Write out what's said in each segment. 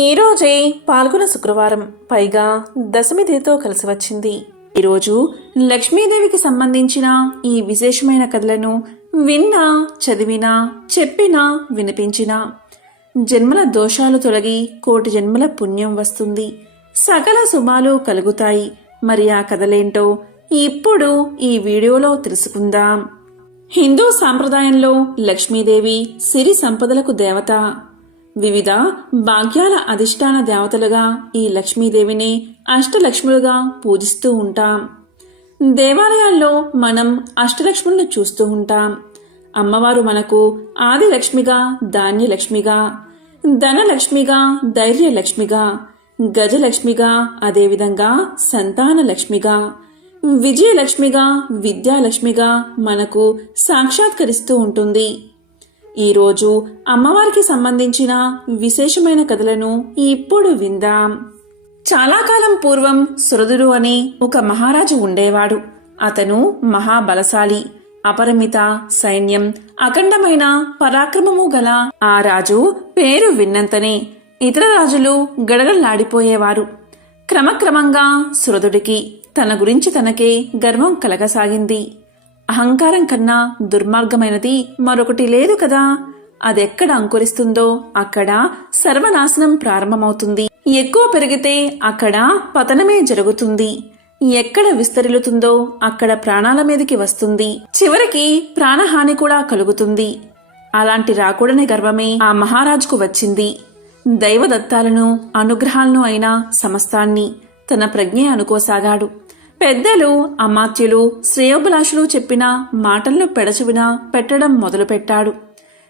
ఈరోజే పాల్గొన శుక్రవారం, పైగా దశమి తిథితో కలిసి వచ్చింది. ఈరోజు లక్ష్మీదేవికి సంబంధించిన ఈ విశేషమైన కథలను విన్నా, చదివినా, చెప్పినా, వినిపించినా జన్మల దోషాలు తొలగి కోటి జన్మల పుణ్యం వస్తుంది, సకల శుభాలు కలుగుతాయి. మరి ఆ కథలేంటో ఇప్పుడు ఈ వీడియోలో తెలుసుకుందాం. హిందూ సాంప్రదాయంలో లక్ష్మీదేవి సిరి సంపదలకు దేవత. వివిధ భాగ్యాల అధిష్టాన దేవతలుగా ఈ లక్ష్మీదేవిని అష్టలక్ష్ములుగా పూజిస్తూ ఉంటాం. దేవాలయాల్లో మనం అష్టలక్ష్ములను చూస్తూ ఉంటాం. అమ్మవారు మనకు ఆదిలక్ష్మిగా, ధాన్యలక్ష్మిగా, ధనలక్ష్మిగా, ధైర్యలక్ష్మిగా, గజలక్ష్మిగా, అదేవిధంగా సంతానలక్ష్మిగా, విజయలక్ష్మిగా, విద్యాలక్ష్మిగా మనకు సాక్షాత్కరిస్తూ ఉంటుంది. ఈరోజు అమ్మవారికి సంబంధించిన విశేషమైన కథలను ఇప్పుడు విందాం. చాలా కాలం పూర్వం సురదుడు అని ఒక మహారాజు ఉండేవాడు. అతను మహాబలశాలి, అపరిమిత సైన్యం, అఖండమైన పరాక్రమము గల ఆ రాజు పేరు విన్నంతనే ఇతర రాజులు గడగడలాడిపోయేవారు. క్రమక్రమంగా సురదుడికి తన గురించి తనకే గర్వం కలగసాగింది. అహంకారం కన్నా దుర్మార్గమైనది మరొకటి లేదు కదా. అదెక్కడ అంకురిస్తుందో అక్కడ సర్వనాశనం ప్రారంభమవుతుంది. ఎక్కువ పెరిగితే అక్కడ పతనమే జరుగుతుంది. ఎక్కడ విస్తరిల్లుతుందో అక్కడ ప్రాణాల మీదకి వస్తుంది. చివరికి ప్రాణహాని కూడా కలుగుతుంది. అలాంటి రాకూడని గర్వమే ఆ మహారాజుకు వచ్చింది. దైవదత్తాలను, అనుగ్రహాలను అయిన సమస్తాన్ని తన ప్రజ్ఞే అనుకోసాగాడు. పెద్దలు, అమాత్యులు, శ్రేయోభిలాషులు చెప్పిన మాటలను పెడచెవిన పెట్టడం మొదలుపెట్టాడు.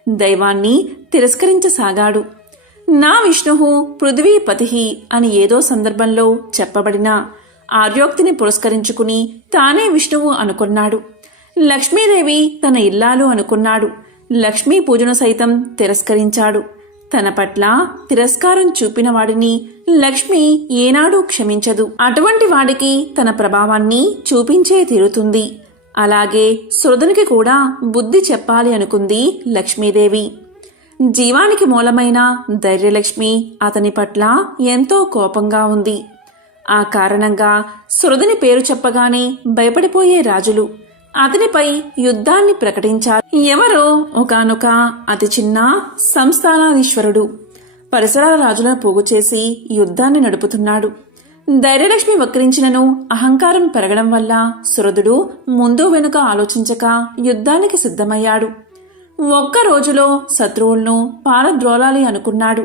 దైవాన్ని తిరస్కరించసాగాడు. నా విష్ణుః పృథివీపతిః అని ఏదో సందర్భంలో చెప్పబడిన ఆర్యోక్తిని పురస్కరించుకుని తానే విష్ణువు అనుకున్నాడు. లక్ష్మీదేవి తన ఇల్లాలు అనుకున్నాడు. లక్ష్మీ పూజను సైతం తిరస్కరించాడు. తన పట్ల తిరస్కారం చూపిన వాడిని లక్ష్మి ఏనాడూ క్షమించదు. అటువంటి వాడికి తన ప్రభావాన్ని చూపించే తీరుతుంది. అలాగే సురదునికి కూడా బుద్ధి చెప్పాలి అనుకుంది లక్ష్మీదేవి. జీవానికి మూలమైన ధైర్యలక్ష్మి అతని పట్ల ఎంతో కోపంగా ఉంది. ఆ కారణంగా సురదుని పేరు చెప్పగానే భయపడిపోయే రాజులు అతనిపై యుద్ధాన్ని ప్రకటించారు. ఎవరో ఒకానొక అతి చిన్న సంస్థానాధీశ్వరుడు పరిసరాల రాజులను పోగు చేసి యుద్ధాన్ని నడుపుతున్నాడు. ధైర్యలక్ష్మి వక్రించినను అహంకారం పెరగడం వల్ల సురదుడు ముందు వెనుక ఆలోచించక యుద్ధానికి సిద్ధమయ్యాడు. ఒక్క రోజులో శత్రువులను పారద్రోలాలి అనుకున్నాడు.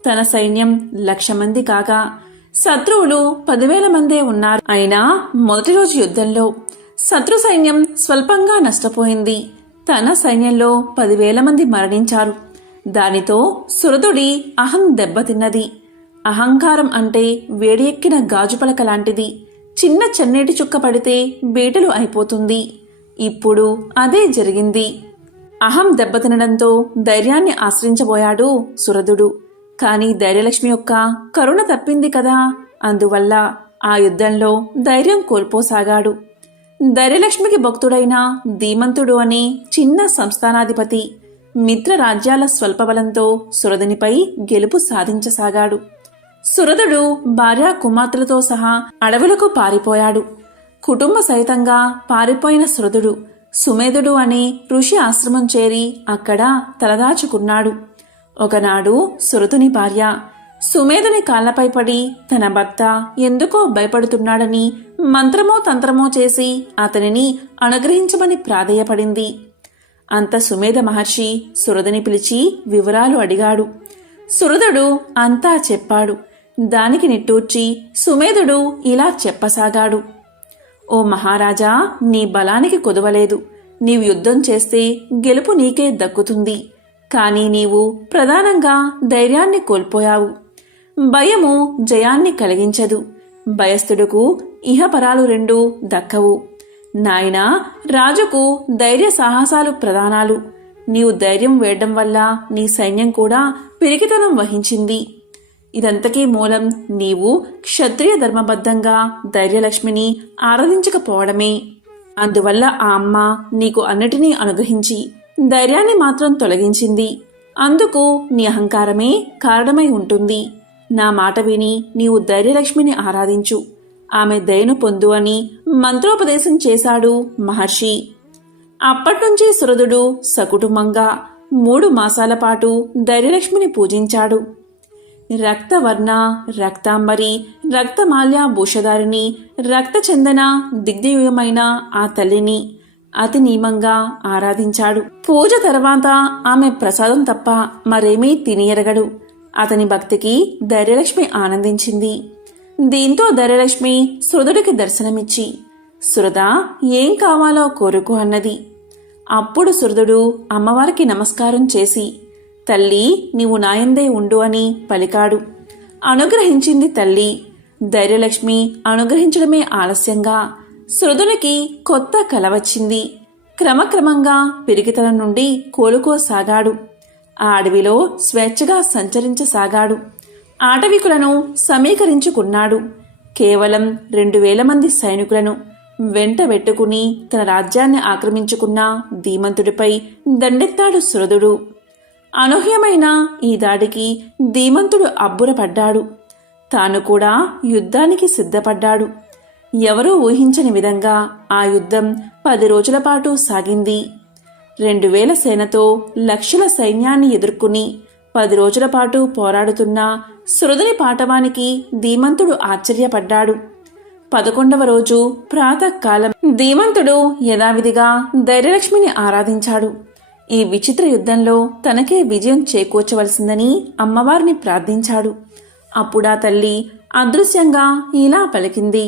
తన సైన్యం 1,00,000 మంది కాగా శత్రువులు 10,000 మందే ఉన్నారు. అయినా మొదటి రోజు యుద్ధంలో శత్రు సైన్యం స్వల్పంగా నష్టపోయింది. తన సైన్యంలో 10,000 మంది మరణించారు. దానితో సురదుడి అహం దెబ్బతిన్నది. అహంకారం అంటే వేడి ఎక్కిన గాజుపలక లాంటిది. చిన్న చన్నీటి చుక్క పడితే బీటలు అయిపోతుంది. ఇప్పుడు అదే జరిగింది. అహం దెబ్బతినడంతో ధైర్యాన్ని ఆశ్రయించబోయాడు సురదుడు. కాని ధైర్యలక్ష్మి యొక్క కరుణ తప్పింది కదా. అందువల్ల ఆ యుద్ధంలో ధైర్యం కోల్పోసాగాడు. ధైర్యలక్ష్మికి భక్తుడైన ధీమంతుడు అనే చిన్న సంస్థానాధిపతి మిత్ర రాజ్యాల స్వల్పబలంతో సురదునిపై గెలుపు సాధించసాగాడు. సురదుడు భార్యా కుమార్తెలతో సహా అడవులకు పారిపోయాడు. కుటుంబ సహితంగా పారిపోయిన సురదుడు సుమేధుడు అనే ఋషి ఆశ్రమం చేరి అక్కడ తలదాచుకున్నాడు. ఒకనాడు సురదుని భార్య సుమేధుని కాళ్లపై పడి తన భర్త ఎందుకో భయపడుతున్నాడని మంత్రమో తంత్రమో చేసి అతనిని అనుగ్రహించమని ప్రాధేయపడింది. అంత సుమేధ మహర్షి సురదుని పిలిచి వివరాలు అడిగాడు. సురదుడు అంతా చెప్పాడు. దానికి నిట్టూర్చి సుమేధుడు ఇలా చెప్పసాగాడు. ఓ మహారాజా, నీ బలానికి కుదవలేదు. నీవు యుద్ధం చేస్తే గెలుపు నీకే దక్కుతుంది. కాని నీవు ప్రధానంగా ధైర్యాన్ని కోల్పోయావు. భయము జయాన్ని కలిగించదు. భయస్థుడుకు ఇహపరాలు రెండూ దక్కవు. నాయనా, రాజుకు ధైర్య సాహసాలు ప్రధానాలు. నీవు ధైర్యం వేయడం వల్ల నీ సైన్యం కూడా పిరికితనం వహించింది. ఇదంతకీ మూలం నీవు క్షత్రియ ధర్మబద్ధంగా ధైర్యలక్ష్మిని ఆరాధించకపోవడమే. అందువల్ల ఆ అమ్మ నీకు అన్నిటినీ అనుగ్రహించి ధైర్యాన్ని మాత్రం తొలగించింది. అందుకు నీ అహంకారమే కారణమై ఉంటుంది. నా మాట విని నీవు ధైర్యలక్ష్మిని ఆరాధించు, ఆమె దయను పొందు అని మంత్రోపదేశం చేశాడు మహర్షి. అప్పట్నుంచి సురధుడు సకుటుంబంగా 3 మాసాల పాటు ధైర్యలక్ష్మిని పూజించాడు. రక్తవర్ణ, రక్తాంబరి, రక్తమాల్య భూషధారిణి, రక్తచందన దిగ్విజయమైన ఆ తల్లిని అతి నియమంగా ఆరాధించాడు. పూజ తర్వాత ఆమె ప్రసాదం తప్ప మరేమీ తినియరగడు. అతని భక్తికి ధైర్యలక్ష్మి ఆనందించింది. దీంతో ధైర్యలక్ష్మి సురధుడికి దర్శనమిచ్చి, సురదా, ఏం కావాలో కోరుకో అన్నది. అప్పుడు సురధుడు అమ్మవారికి నమస్కారం చేసి, తల్లి, నీవు నాయందే ఉండు అని పలికాడు. అనుగ్రహించింది తల్లి. ధైర్యలక్ష్మి అనుగ్రహించడమే ఆలస్యంగా సురధునికి కొత్త కల వచ్చింది. క్రమక్రమంగా పిరికితనం నుండి కోలుకోసాగాడు. ఆ అడవిలో స్వేచ్ఛగా సంచరించసాగాడు. ఆటవికులను సమీకరించుకున్నాడు. కేవలం 2000 మంది సైనికులను వెంట వెట్టుకుని తన రాజ్యాన్ని ఆక్రమించుకున్న ధీమంతుడిపై దండెత్తాడు సురధుడు. అనూహ్యమైన ఈ దాడికి ధీమంతుడు అబ్బురపడ్డాడు. తాను కూడా యుద్ధానికి సిద్ధపడ్డాడు. ఎవరూ ఊహించని విధంగా ఆ యుద్ధం 10 రోజుల పాటు సాగింది. 2000 సేనతో లక్షల సైన్యాన్ని ఎదుర్కొని 10 రోజుల పాటు పోరాడుతున్న సురధుని పాటవానికి ధీమంతుడు ఆశ్చర్యపడ్డాడు. 11వ రోజు ప్రాతకాలం ధీమంతుడు యథావిధిగా ధైర్యలక్ష్మిని ఆరాధించాడు. ఈ విచిత్ర యుద్ధంలో తనకే విజయం చేకూర్చవలసిందని అమ్మవారిని ప్రార్థించాడు. అప్పుడా తల్లి అదృశ్యంగా ఇలా పలికింది,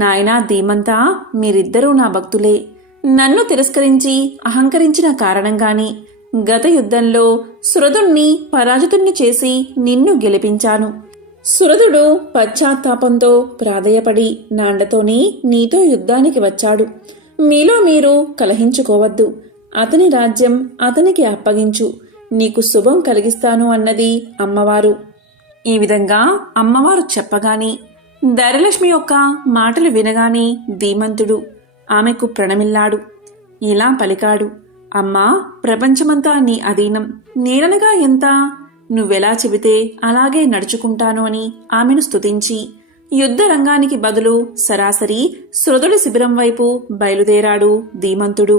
నాయనా ధీమంతా, మీరిద్దరూ నా భక్తులే. నన్ను తిరస్కరించి అహంకరించిన కారణంగాని గత యుద్ధంలో సురధుణ్ణి పరాజితుణ్ణి చేసి నిన్ను గెలిపించాను. సురధుడు పశ్చాత్తాపంతో ప్రాధేయపడి నాండతోని నీతో యుద్ధానికి వచ్చాడు. మీలో మీరు కలహించుకోవద్దు. అతని రాజ్యం అతనికి అప్పగించు. నీకు శుభం కలిగిస్తాను అన్నది అమ్మవారు. ఈ విధంగా అమ్మవారు చెప్పగాని ధైర్యలక్ష్మి యొక్క మాటలు వినగాని ధీమంతుడు ఆమెకు ప్రణమిల్లాడు. ఇలా పలికాడు, అమ్మా, ప్రపంచమంతా నీ అధీనం. నేననగా ఎంత? నువ్వెలా చెబితే అలాగే నడుచుకుంటాను అని ఆమెను స్తుతించి యుద్ధ రంగానికి బదులు సరాసరి సురధుడి శిబిరం వైపు బయలుదేరాడు ధీమంతుడు.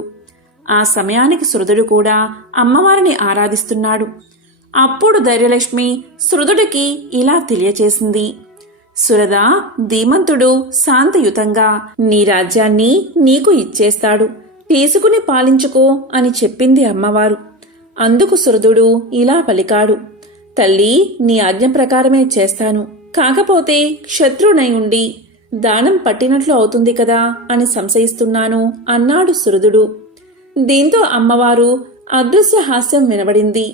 ఆ సమయానికి సురధుడు కూడా అమ్మవారిని ఆరాధిస్తున్నాడు. అప్పుడు ధైర్యలక్ష్మి సురధుడికి ఇలా తెలియచేసింది, సురదా, ధీమంతుడు శాంతియుతంగా నీ రాజ్యాన్ని నీకు ఇచ్చేస్తాడు. తీసుకుని పాలించుకో అని చెప్పింది అమ్మవారు. అందుకు సురధుడు ఇలా పలికాడు, తల్లి, నీ ఆజ్ఞ ప్రకారమే చేస్తాను. కాకపోతే శత్రునై ఉండి దానం పట్టినట్లు అవుతుంది కదా అని సంశయిస్తున్నాను అన్నాడు సురధుడు. దీంతో అమ్మవారు అదృశ్య హాస్యం వినబడింది.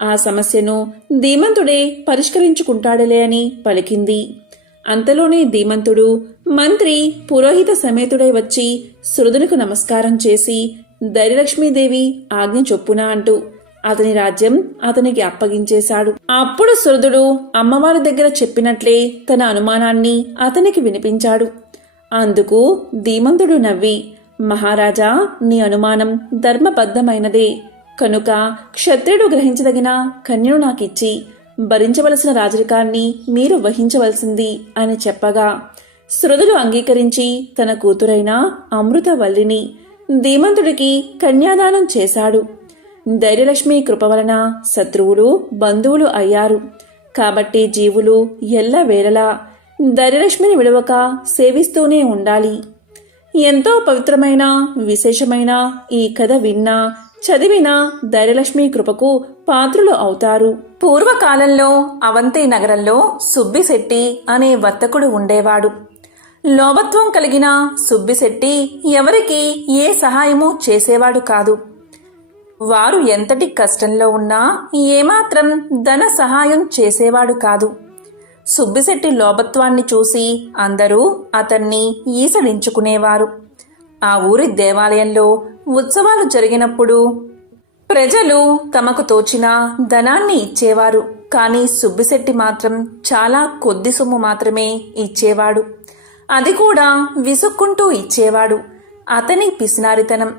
ఆ సమస్యను ధీమంతుడే పరిష్కరించుకుంటాడులే అని పలికింది. అంతలోనే ధీమంతుడు మంత్రి పురోహిత సమేతుడై వచ్చి సురధునికి నమస్కారం చేసి ధైర్యలక్ష్మీదేవి ఆజ్ఞ చొప్పున అంటూ అతని రాజ్యం అతనికి అప్పగించేశాడు. అప్పుడు సురధుడు అమ్మవారి దగ్గర చెప్పినట్లే తన అనుమానాన్ని అతనికి వినిపించాడు. అందుకు ధీమంతుడు నవ్వి, మహారాజా, నీ అనుమానం ధర్మబద్ధమైనదే. కనుక క్షత్రుడు గ్రహించదగిన కన్యను నాకిచ్చి భరించవలసిన రాజరికాన్ని మీరు వహించవలసింది అని చెప్పగా సురధుడు అంగీకరించి తన కూతురైన అమృతవల్లిని ధీమంతుడికి కన్యాదానం చేశాడు. ధైర్యలక్ష్మి కృప వలన శత్రువులు బంధువులు అయ్యారు. కాబట్టి జీవులు ఎల్లవేళలా ధైర్యలక్ష్మిని విడవక సేవిస్తూనే ఉండాలి. ఎంతో పవిత్రమైన విశేషమైన ఈ కథ విన్నా చదివిన ధైర్యలక్ష్మి కృపకు పాత్రులు అవుతారు. పూర్వకాలంలో అవంతి నగరంలో సుబ్బిశెట్టి అనే వర్తకుడు ఉండేవాడు. లోభత్వం కలిగిన సుబ్బిశెట్టి ఎవరికి ఏ సహాయము చేసేవాడు కాదు. వారు ఎంతటి కష్టంలో ఉన్నా ఏమాత్రం ధన సహాయం చేసేవాడు కాదు. సుబ్బిశెట్టి లోభత్వాన్ని చూసి అందరూ అతన్ని ఈసడించుకునేవారు. ఆ ఊరి దేవాలయంలో ఉత్సవాలు జరిగినప్పుడు ప్రజలు తమకు తోచిన ధనాన్ని ఇచ్చేవారు. కానీ సుబ్బిశెట్టి మాత్రం చాలా కొద్ది సొమ్ము మాత్రమే ఇచ్చేవాడు. అది కూడా విసుక్కుంటూ ఇచ్చేవాడు. అతని పిసినారితనం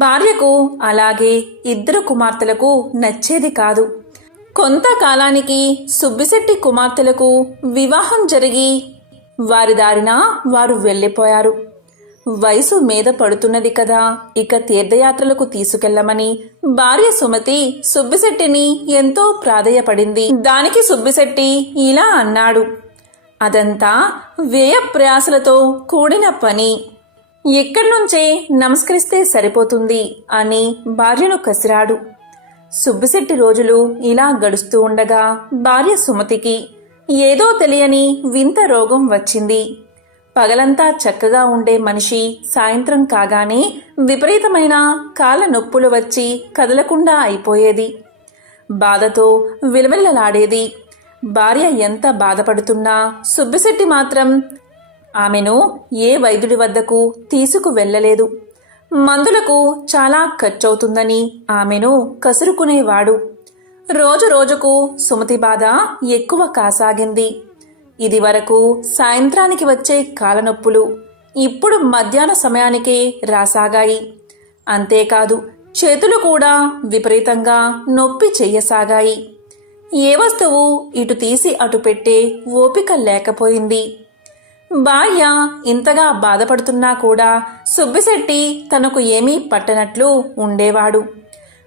భార్యకు అలాగే 2 కుమార్తెలకు నచ్చేది కాదు. కొంతకాలానికి సుబ్బిశెట్టి కుమార్తెలకు వివాహం జరిగి వారి దారిన వారు వెళ్ళిపోయారు. వయసు మీద పడుతున్నది కదా, ఇక తీర్థయాత్రలకు తీసుకెళ్లమని భార్య సుమతి సుబ్బిశెట్టిని ఎంతో ప్రాధేయపడింది. దానికి సుబ్బిశెట్టి ఇలా అన్నాడు, అదంతా వ్యయ ప్రయాసలతో కూడిన పని, ఇక్కడి నుంచే నమస్కరిస్తే సరిపోతుంది అని భార్యను కసిరాడు. సుబ్బిశెట్టి రోజులు ఇలా గడుస్తూ ఉండగా భార్య సుమతికి ఏదో తెలియని వింత రోగం వచ్చింది. పగలంతా చక్కగా ఉండే మనిషి సాయంత్రం కాగానే విపరీతమైన కాళ్ళ నొప్పులు వచ్చి కదలకుండా అయిపోయేది. బాధతో విలవిల్లలాడేది. భార్య ఎంత బాధపడుతున్నా సుబ్బిశెట్టి మాత్రం ఆమెను ఏ వైద్యుడి వద్దకు తీసుకు వెళ్ళలేదు. మందులకు చాలా ఖర్చవుతుందని ఆమెను కసురుకునేవాడు. రోజు రోజుకు సుమతి బాధ ఎక్కువ కాసాగింది. ఇది వరకు సాయంత్రానికి వచ్చే కాలనొప్పులు ఇప్పుడు మధ్యాహ్న సమయానికే రాసాగాయి. అంతేకాదు చేతులు కూడా విపరీతంగా నొప్పి చెయ్యసాగాయి. ఏ వస్తువు ఇటు తీసి అటు పెట్టే ఓపిక లేకపోయింది. భార్య ఇంతగా బాధపడుతున్నా కూడా సుబ్బిశెట్టి తనకు ఏమీ పట్టనట్లు ఉండేవాడు.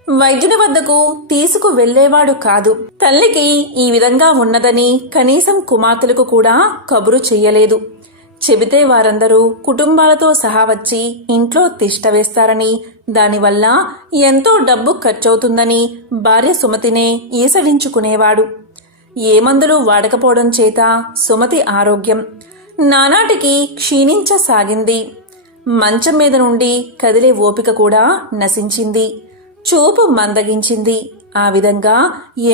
వైద్యుని వద్దకు తీసుకు వెళ్లేవాడు కాదు. తల్లికి ఈ విధంగా ఉన్నదని కనీసం కుమార్తెలకు కూడా కబురు చెయ్యలేదు. చెబితే వారందరూ కుటుంబాలతో సహా వచ్చి ఇంట్లో తిష్ట వేస్తారని, దానివల్ల ఎంతో డబ్బు ఖర్చవుతుందని భార్య సుమతినే ఈసడించుకునేవాడు. ఏ మందులు వాడకపోవడం చేత సుమతి ఆరోగ్యం నానాటికి క్షీణించసాగింది. మంచం మీద నుండి కదిలే ఓపిక కూడా నశించింది. చూపు మందగించింది. ఆ విధంగా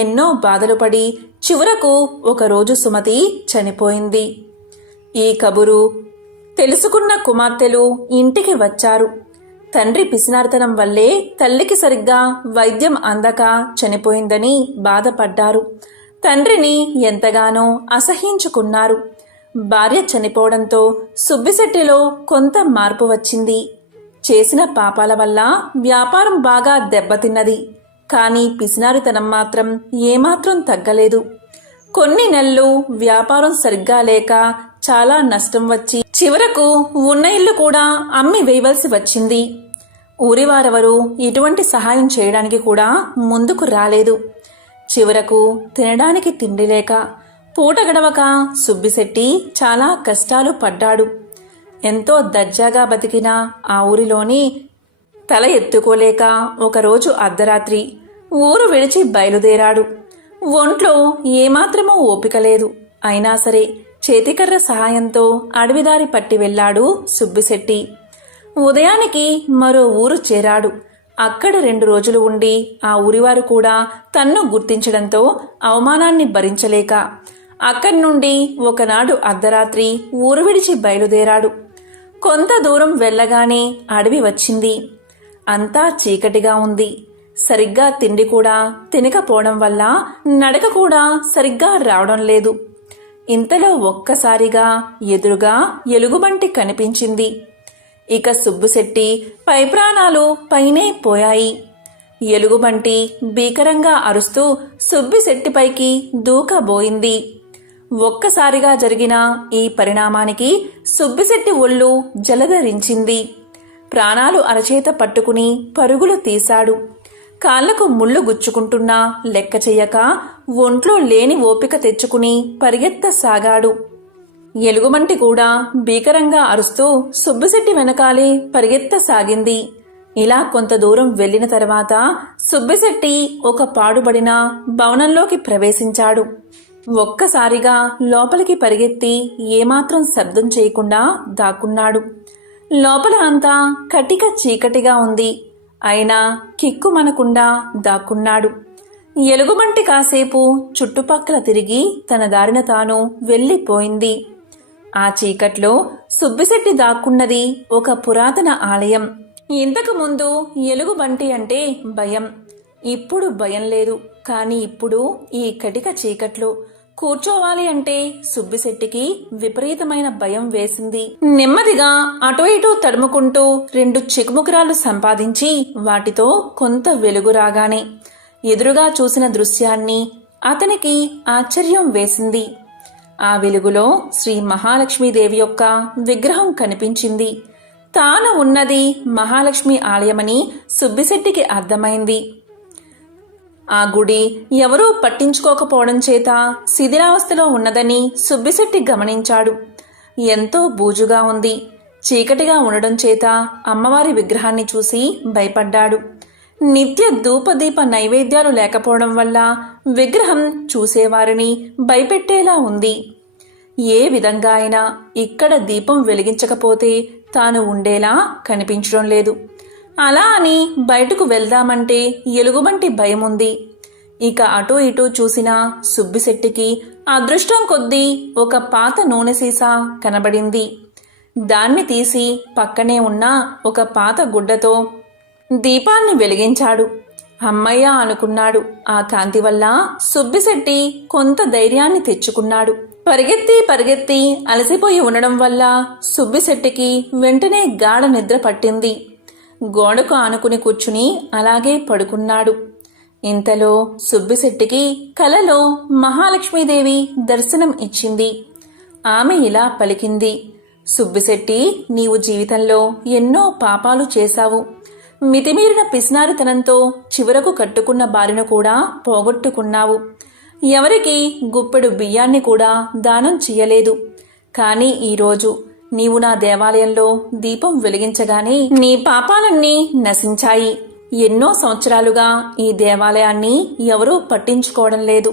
ఎన్నో బాధలు పడి చివరకు ఒకరోజు సుమతి చనిపోయింది. ఈ కబురు తెలుసుకున్న కుమార్తెలు ఇంటికి వచ్చారు. తండ్రి పిసినారితనం వల్లే తల్లికి సరిగ్గా వైద్యం అందక చనిపోయిందని బాధపడ్డారు. తండ్రిని ఎంతగానో అసహ్యించుకున్నారు. భార్య చనిపోవడంతో సుబ్బిశెట్టిలో కొంత మార్పు వచ్చింది. చేసిన పాపాల వల్ల వ్యాపారం బాగా దెబ్బతిన్నది. కానీ పిసినారితనం మాత్రం ఏమాత్రం తగ్గలేదు. కొన్ని నెలలు వ్యాపారం సరిగ్గా లేక చాలా నష్టం వచ్చి చివరకు ఉన్న ఇల్లు కూడా అమ్మి వేయవలసి వచ్చింది. ఊరివారెవరూ ఇటువంటి సహాయం చేయడానికి కూడా ముందుకు రాలేదు. చివరకు తినడానికి తిండి లేక పూట గడవక సుబ్బిశెట్టి చాలా కష్టాలు పడ్డాడు. ఎంతో దర్జాగా బతికిన ఆ ఊరిలోని తల ఎత్తుకోలేక ఒకరోజు అర్ధరాత్రి ఊరు విడిచి బయలుదేరాడు. ఒంట్లో ఏమాత్రమూ ఓపిక లేదు. అయినా సరే చేతికర్ర సహాయంతో అడవిదారి పట్టి వెళ్లాడు సుబ్బిశెట్టి. ఉదయానికి మరో ఊరు చేరాడు. అక్కడ 2 రోజులు ఉండి ఆ ఊరివారు కూడా తన్ను గుర్తించడంతో అవమానాన్ని భరించలేక అక్కడి నుండి ఒకనాడు అర్ధరాత్రి ఊరు విడిచి బయలుదేరాడు. కొంత దూరం వెళ్ళగానే అడవి వచ్చింది. అంతా చీకటిగా ఉంది. సరిగ్గా తిండి కూడా తినకపోవడం వల్ల నడక కూడా సరిగ్గా రావడం లేదు. ఇంతలో ఒక్కసారిగా ఎదురుగా ఎలుగుబంటి కనిపించింది. ఇక సుబ్బిశెట్టి పై ప్రాణాలు పైనే పోయాయి. ఎలుగుబంటి భీకరంగా అరుస్తూ సుబ్బిశెట్టిపైకి దూకబోయింది. ఒక్కసారిగా జరిగిన ఈ పరిణామానికి సుబ్బిశెట్టి ఒళ్ళు జలధరించింది. ప్రాణాలు అరచేత పట్టుకుని పరుగులు తీశాడు. కాళ్లకు ముళ్ళు గుచ్చుకుంటున్నా లెక్క చెయ్యక ఒంట్లో లేని ఓపిక తెచ్చుకుని పరిగెత్తసాగాడు. ఎలుగుబంటి కూడా భీకరంగా అరుస్తూ సుబ్బిశెట్టి వెనకాలే పరిగెత్తసాగింది. ఇలా కొంత దూరం వెళ్లిన తర్వాత సుబ్బిశెట్టి ఒక పాడుబడిన భవనంలోకి ప్రవేశించాడు. ఒక్కసారిగా లోపలికి పరిగెత్తి ఏమాత్రం శబ్దం చేయకుండా దాక్కున్నాడు. లోపల అంతా కటిక చీకటిగా ఉంది. అయినా కిక్కుమనకుండా దాక్కున్నాడు. ఎలుగుబంటి కాసేపు చుట్టుపక్కల తిరిగి తన దారిన తాను వెళ్ళిపోయింది. ఆ చీకట్లో సుబ్బిశెట్టి దాక్కున్నది ఒక పురాతన ఆలయం. ఇంతకు ముందు ఎలుగుబంటి అంటే భయం. ఇప్పుడు భయం లేదు. కాని ఇప్పుడు ఈ కటిక చీకట్లో కూర్చోవాలి అంటే సుబ్బిశెట్టికి విపరీతమైన భయం వేసింది. నెమ్మదిగా అటు ఇటు తడుముకుంటూ 2 చికుముకురాలు సంపాదించి వాటితో కొంత వెలుగు రాగానే ఎదురుగా చూసిన దృశ్యాన్ని అతనికి ఆశ్చర్యం వేసింది. ఆ వెలుగులో శ్రీ మహాలక్ష్మీదేవి యొక్క విగ్రహం కనిపించింది. తాను ఉన్నది మహాలక్ష్మి ఆలయమని సుబ్బిశెట్టికి అర్థమైంది. ఆ గుడి ఎవరూ పట్టించుకోకపోవడం చేత శిథిలావస్థలో ఉన్నదని సుబ్బిశెట్టి గమనించాడు. ఎంతో బూజుగా ఉంది. చీకటిగా ఉండడం చేత అమ్మవారి విగ్రహాన్ని చూసి భయపడ్డాడు. నిత్య ధూపదీప నైవేద్యాలు లేకపోవడం వల్ల విగ్రహం చూసేవారిని భయపెట్టేలా ఉంది. ఏ విధంగా అయినా ఇక్కడ దీపం వెలిగించకపోతే తాను ఉండేలా కనిపించడం లేదు. అలా అని బయటకు వెళ్దామంటే ఎలుగుబంటి భయముంది. ఇక అటూ ఇటూ చూసిన సుబ్బిశెట్టికి అదృష్టం కొద్దీ ఒక పాత నూనె సీసా కనబడింది. దాన్ని తీసి పక్కనే ఉన్న ఒక పాత గుడ్డతో దీపాన్ని వెలిగించాడు. అమ్మయ్య అనుకున్నాడు. ఆ కాంతి వల్ల సుబ్బిశెట్టి కొంత ధైర్యాన్ని తెచ్చుకున్నాడు. పరిగెత్తి అలసిపోయి ఉండడం వల్ల సుబ్బిశెట్టికి వెంటనే గాఢ నిద్ర పట్టింది. గోడకు ఆనుకుని కూర్చుని అలాగే పడుకున్నాడు. ఇంతలో సుబ్బిశెట్టికి కలలో మహాలక్ష్మీదేవి దర్శనం ఇచ్చింది. ఆమె ఇలా పలికింది, సుబ్బిశెట్టి, నీవు జీవితంలో ఎన్నో పాపాలు చేశావు. మితిమీరిన పిసినారితనంతో చివరకు కట్టుకున్న భార్యను కూడా పోగొట్టుకున్నావు. ఎవరికి గుప్పెడు బియ్యాన్ని కూడా దానం చెయ్యలేదు. కానీ ఈరోజు నీవు నా దేవాలయంలో దీపం వెలిగించగానే నీ పాపాలన్నీ నశించాయి. ఎన్నో సంవత్సరాలుగా ఈ దేవాలయాన్ని ఎవరూ పట్టించుకోవడం లేదు.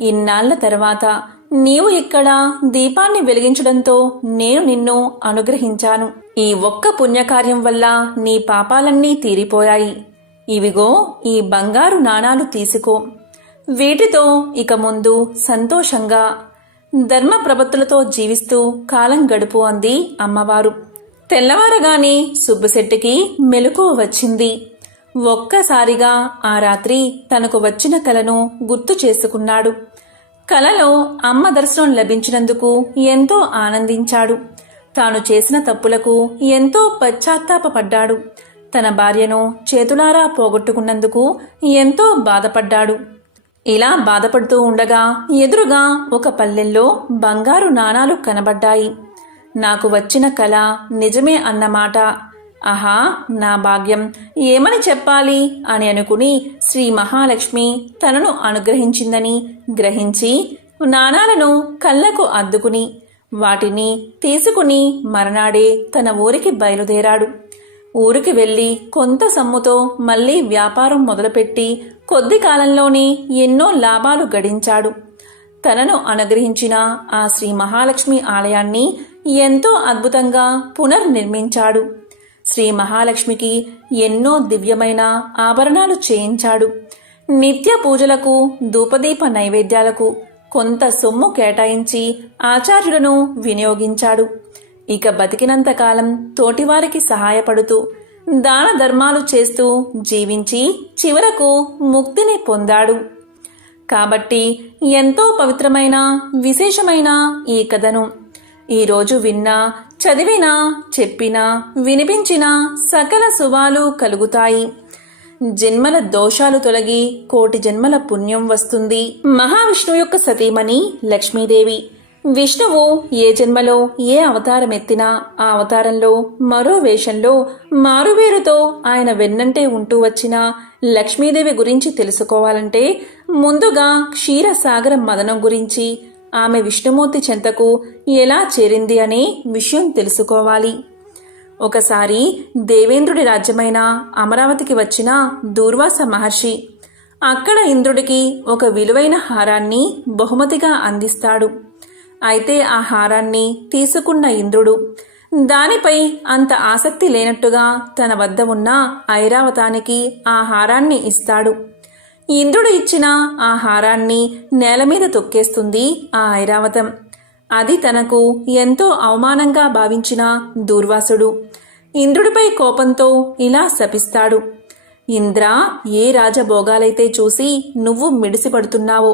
ఇన్నాళ్ల తర్వాత నీవు ఇక్కడ దీపాన్ని వెలిగించడంతో నేను నిన్ను అనుగ్రహించాను. ఈ ఒక్క పుణ్యకార్యం వల్ల నీ పాపాలన్నీ తీరిపోయాయి. ఇవిగో ఈ బంగారు నాణాలు తీసుకో. వీటితో ఇక ముందు సంతోషంగా ధర్మ ప్రపత్తులతో జీవిస్తూ కాలం గడుపు అంది అమ్మవారు. తెల్లవారగానే సుబ్బిశెట్టికి మెలకువ వచ్చింది. ఒక్కసారిగా ఆ రాత్రి తనకు వచ్చిన కలను గుర్తు చేసుకున్నాడు. కలలో అమ్మ దర్శనం లభించినందుకు ఎంతో ఆనందించాడు. తాను చేసిన తప్పులకు ఎంతో పశ్చాత్తాపపడ్డాడు. తన భార్యను చేతులారా పోగొట్టుకున్నందుకు ఎంతో బాధపడ్డాడు. ఇలా బాధపడుతూ ఉండగా ఎదురుగా ఒక పల్లెల్లో బంగారు నాణాలు కనబడ్డాయి. నాకు వచ్చిన కల నిజమే అన్నమాట. ఆహా, నా భాగ్యం, ఏమని చెప్పాలి అని అనుకుని శ్రీ మహాలక్ష్మి తనను అనుగ్రహించిందని గ్రహించి నాణాలను కళ్ళకు అద్దుకుని వాటిని తీసుకుని మరనాడే తన ఊరికి బయలుదేరాడు. ఊరికి వెళ్లి కొంత సొమ్ముతో మళ్లీ వ్యాపారం మొదలుపెట్టి కొద్ది కాలంలోనే ఎన్నో లాభాలు గడించాడు. తనను అనుగ్రహించిన ఆ శ్రీ మహాలక్ష్మి ఆలయాన్ని ఎంతో అద్భుతంగా పునర్నిర్మించాడు. శ్రీ మహాలక్ష్మికి ఎన్నో దివ్యమైన ఆభరణాలు చేయించాడు. నిత్య పూజలకు, ధూపదీప నైవేద్యాలకు కొంత సొమ్ము కేటాయించి ఆచార్యులను వినియోగించాడు. ఇక బతికినంతకాలం తోటివారికి సహాయపడుతూ దాన ధర్మాలు చేస్తూ జీవించి చివరకు ముక్తిని పొందాడు. కాబట్టి ఎంతో పవిత్రమైన, విశేషమైన ఈ కథను ఈరోజు విన్నా, చదివినా, చెప్పినా, వినిపించినా సకల శుభాలు కలుగుతాయి. జన్మల దోషాలు తొలగి కోటి జన్మల పుణ్యం వస్తుంది. మహావిష్ణువు యొక్క సతీమణి లక్ష్మీదేవి. విష్ణువు ఏ జన్మలో ఏ అవతారం ఎత్తినా ఆ అవతారంలో మరో వేషంలో మారువేరుతో ఆయన వెన్నంటే ఉంటూ వచ్చిన లక్ష్మీదేవి గురించి తెలుసుకోవాలంటే ముందుగా క్షీరసాగర మదనం గురించి, ఆమె విష్ణుమూర్తి చెంతకు ఎలా చేరింది అనే విషయం తెలుసుకోవాలి. ఒకసారి దేవేంద్రుడి రాజ్యమైన అమరావతికి వచ్చిన దూర్వాస మహర్షి అక్కడ ఇంద్రుడికి ఒక విలువైన హారాన్ని బహుమతిగా అందిస్తాడు. అయితే ఆ హారాన్ని తీసుకున్న ఇంద్రుడు దానిపై అంత ఆసక్తి లేనట్టుగా తన వద్ద ఉన్న ఐరావతానికి ఆ హారాన్ని ఇస్తాడు. ఇంద్రుడు ఇచ్చిన ఆ హారాన్ని నేల మీద తొక్కేస్తుంది ఆ ఐరావతం. అది తనకు ఎంతో అవమానంగా భావించిన దూర్వాసుడు ఇంద్రుడిపై కోపంతో ఇలా శపిస్తాడు, ఇంద్ర, ఏ రాజభోగాలైతే చూసి నువ్వు మిడిసిపడుతున్నావో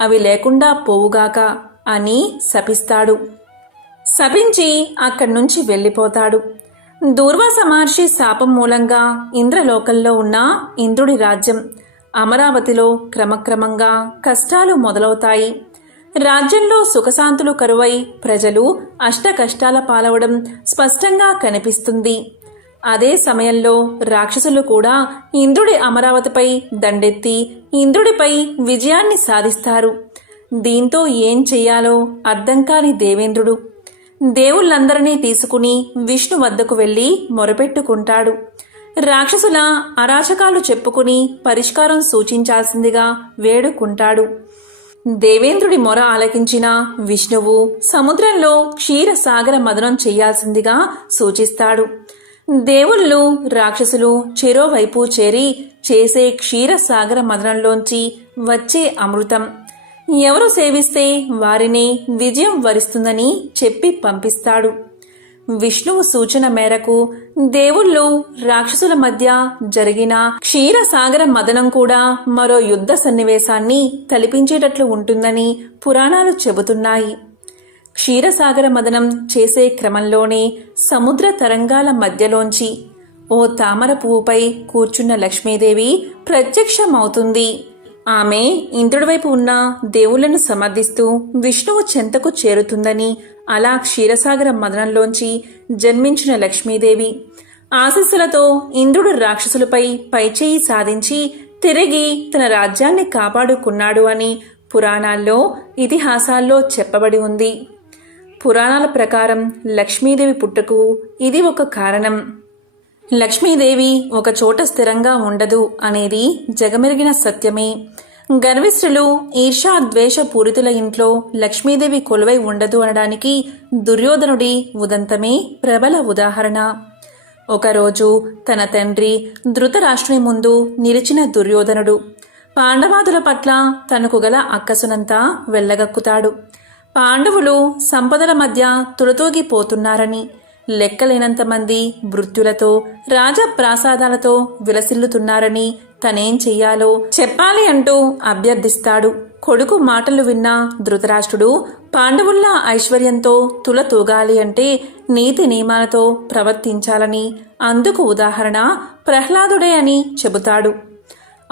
అవి లేకుండా పోవుగాక అని శపిస్తాడు. శపించి అక్కడి నుంచి వెళ్ళిపోతాడు. దూర్వాస మహర్షి శాపం మూలంగా ఇంద్రలోకంలో ఉన్న ఇంద్రుడి రాజ్యం అమరావతిలో క్రమక్రమంగా కష్టాలు మొదలవుతాయి. రాజ్యంలో సుఖశాంతులు కరువై ప్రజలు అష్టకష్టాల పాలవడం స్పష్టంగా కనిపిస్తుంది. అదే సమయంలో రాక్షసులు కూడా ఇంద్రుడి అమరావతిపై దండెత్తి ఇంద్రుడిపై విజయాన్ని సాధిస్తారు. దీంతో ఏం చెయ్యాలో అర్థం కాని దేవేంద్రుడు దేవుళ్ళందరినీ తీసుకుని విష్ణు వద్దకు వెళ్ళి మొరపెట్టుకుంటాడు. రాక్షసుల అరాచకాలు చెప్పుకుని పరిష్కారం సూచించాల్సిందిగా వేడుకుంటాడు. దేవేంద్రుడి మొర ఆలకించిన విష్ణువు సముద్రంలో క్షీరసాగర మదనం చెయ్యాల్సిందిగా సూచిస్తాడు. దేవుళ్ళు రాక్షసులు చెరోవైపు చేరి చేసే క్షీరసాగర మదనంలోంచి వచ్చే అమృతం ఎవరు సేవిస్తే వారిని విజయం వరిస్తుందని చెప్పి పంపిస్తాడు. విష్ణువు సూచన మేరకు దేవుళ్ళు రాక్షసుల మధ్య జరిగిన క్షీరసాగర మదనం కూడా మరో యుద్ధ సన్నివేశాన్ని తలపించేటట్లు ఉంటుందని పురాణాలు చెబుతున్నాయి. క్షీరసాగర మదనం చేసే క్రమంలోనే సముద్ర తరంగాల మధ్యలోంచి ఓ తామర పువ్వుపై కూర్చున్న లక్ష్మీదేవి ప్రత్యక్షమవుతుంది. ఆమె ఇంద్రుడి వైపు ఉన్న దేవుళ్లను సమర్థిస్తూ విష్ణువు చెంతకు చేరుతుందని, అలా క్షీరసాగర మదనంలోంచి జన్మించిన లక్ష్మీదేవి ఆశీస్సులతో ఇంద్రుడు రాక్షసులపై పైచేయి సాధించి తిరిగి తన రాజ్యాన్ని కాపాడుకున్నాడు అని పురాణాల్లో ఇతిహాసాల్లో చెప్పబడి ఉంది. పురాణాల ప్రకారం లక్ష్మీదేవి పుట్టుకు ఇది ఒక కారణం. లక్ష్మీదేవి ఒక చోట స్థిరంగా ఉండదు అనేది జగమెరిగిన సత్యమే. గర్విష్ఠులు ఈర్ష్యా ద్వేష పూరితుల ఇంట్లో లక్ష్మీదేవి కొలువై ఉండదు అనడానికి దుర్యోధనుడి ఉదంతమే ప్రబల ఉదాహరణ. ఒకరోజు తన తండ్రి ధృతరాష్ట్రుని ముందు నిలిచిన దుర్యోధనుడు పాండవాదుల పట్ల తనకు గల అక్కసునంతా వెళ్ళగక్కుతాడు. పాండవులు సంపదల మధ్య తులతూగిపోతున్నారని, లెక్కలేనంతమంది మృత్యులతో రాజప్రాసాదాలతో విలసిల్లుతున్నారని తనేం చెయ్యాలో చెప్పాలి అంటూ అభ్యర్థిస్తాడు. కొడుకు మాటలు విన్న ధృతరాష్ట్రుడు పాండవుల్లా ఐశ్వర్యంతో తులతూగాలి అంటే నీతి నియమాలతో ప్రవర్తించాలని, అందుకు ఉదాహరణ ప్రహ్లాదుడే అని చెబుతాడు.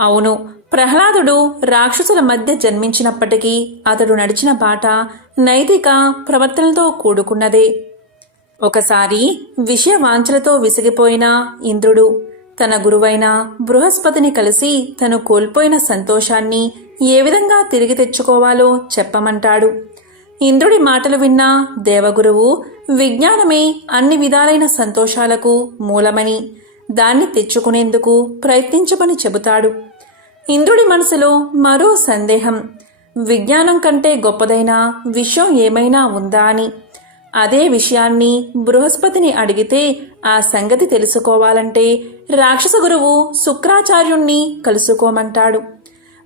అవును, ప్రహ్లాదుడు రాక్షసుల మధ్య జన్మించినప్పటికీ అతడు నడిచిన బాట నైతిక ప్రవర్తనలతో కూడుకున్నదే. ఒకసారి విషయవాంఛలతో విసిగిపోయిన ఇంద్రుడు తన గురువైన బృహస్పతిని కలిసి తను కోల్పోయిన సంతోషాన్ని ఏ విధంగా తిరిగి తెచ్చుకోవాలో చెప్పమంటాడు. ఇంద్రుడి మాటలు విన్న దేవగురువు విజ్ఞానమే అన్ని విధాలైన సంతోషాలకు మూలమని, దాన్ని తెచ్చుకునేందుకు ప్రయత్నించమని చెబుతాడు. ఇంద్రుడి మనసులో మరో సందేహం, విజ్ఞానం కంటే గొప్పదైన విషయం ఏమైనా ఉందా అని. అదే విషయాన్ని బృహస్పతిని అడిగితే ఆ సంగతి తెలుసుకోవాలంటే రాక్షస గురువు శుక్రాచార్యుణ్ణి కలుసుకోమంటాడు.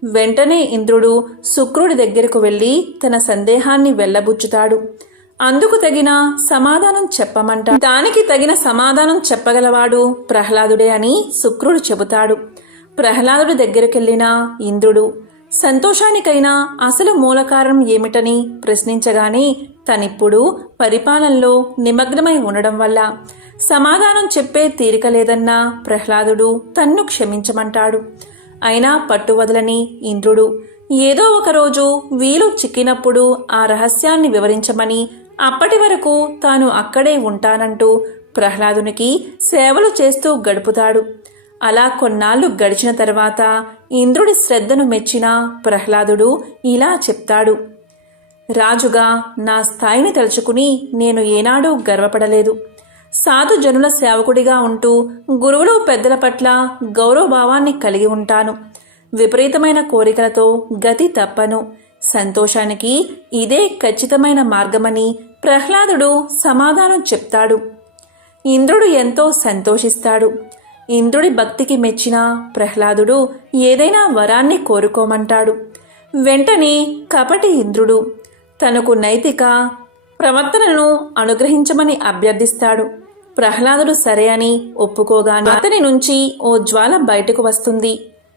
వెంటనే ఇంద్రుడు శుక్రుడి దగ్గరకు వెళ్ళి తన సందేహాన్ని వెళ్లబుచ్చుతాడు. అందుకు తగిన సమాధానం చెప్పమంటాడు. దానికి తగిన సమాధానం చెప్పగలవాడు ప్రహ్లాదుడే అని శుక్రుడు చెబుతాడు. ప్రహ్లాదుడి దగ్గరికెళ్లిన ఇంద్రుడు సంతోషానికైనా అసలు మూలకారణం ఏమిటని ప్రశ్నించగానే తనిప్పుడు పరిపాలనలో నిమగ్నమై ఉండడం వల్ల సమాధానం చెప్పే తీరిక లేదన్న ప్రహ్లాదుడు తన్ను క్షమించమంటాడు. అయినా పట్టువదలని ఇంద్రుడు ఏదో ఒకరోజు వీలు చిక్కినప్పుడు ఆ రహస్యాన్ని వివరించమని, అప్పటి వరకు తాను అక్కడే ఉంటానంటూ ప్రహ్లాదునికి సేవలు చేస్తూ గడుపుతాడు. అలా కొన్నాళ్లు గడిచిన తర్వాత ఇంద్రుడి శ్రద్ధను మెచ్చిన ప్రహ్లాదుడు ఇలా చెప్తాడు. రాజుగా నా స్థాయిని తలుచుకుని నేను ఏనాడూ గర్వపడలేదు. సాధు జనుల సేవకుడిగా ఉంటూ గురువులు పెద్దల పట్ల గౌరవభావాన్ని కలిగి ఉంటాను. విపరీతమైన కోరికలతో గతి తప్పను. సంతోషానికి ఇదే ఖచ్చితమైన మార్గమని ప్రహ్లాదుడు సమాధానం చెప్తాడు. ఇంద్రుడు ఎంతో సంతోషిస్తాడు. ఇంద్రుడి భక్తికి మెచ్చిన ప్రహ్లాదుడు ఏదైనా వరాన్ని కోరుకోమంటాడు. వెంటనే కపటి ఇంద్రుడు తనకు నైతిక ప్రవర్తనను అనుగ్రహించమని అభ్యర్థిస్తాడు. ప్రహ్లాదుడు సరే అని ఒప్పుకోగానే అతని నుంచి ఓ జ్వాల బయటకు వస్తుంది.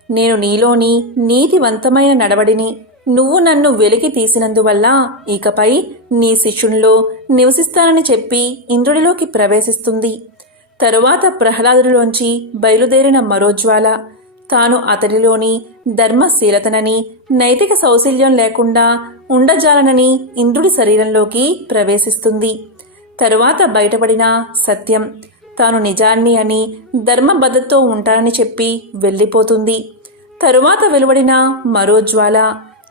నేను నీలోని నీతివంతమైన నడవడిని, నువ్వు నన్ను వెలికి తీసినందువల్ల ఇకపై నీ శిష్యునిలో నివసిస్తానని చెప్పి ఇంద్రుడిలోకి ప్రవేశిస్తుంది. తరువాత ప్రహ్లాదుడిలోంచి బయలుదేరిన మరో జ్వాల తాను అతడిలోని ధర్మశీలతనని నైతిక సౌశల్యం లేకుండా ఉండజాలనని ఇంద్రుడి శరీరంలోకి ప్రవేశిస్తుంది. తరువాత బయటపడిన సత్యం తాను నిజాన్ని అని ధర్మబద్ధతో ఉంటానని చెప్పి వెళ్ళిపోతుంది. తరువాత వెలువడిన మరో జ్వాల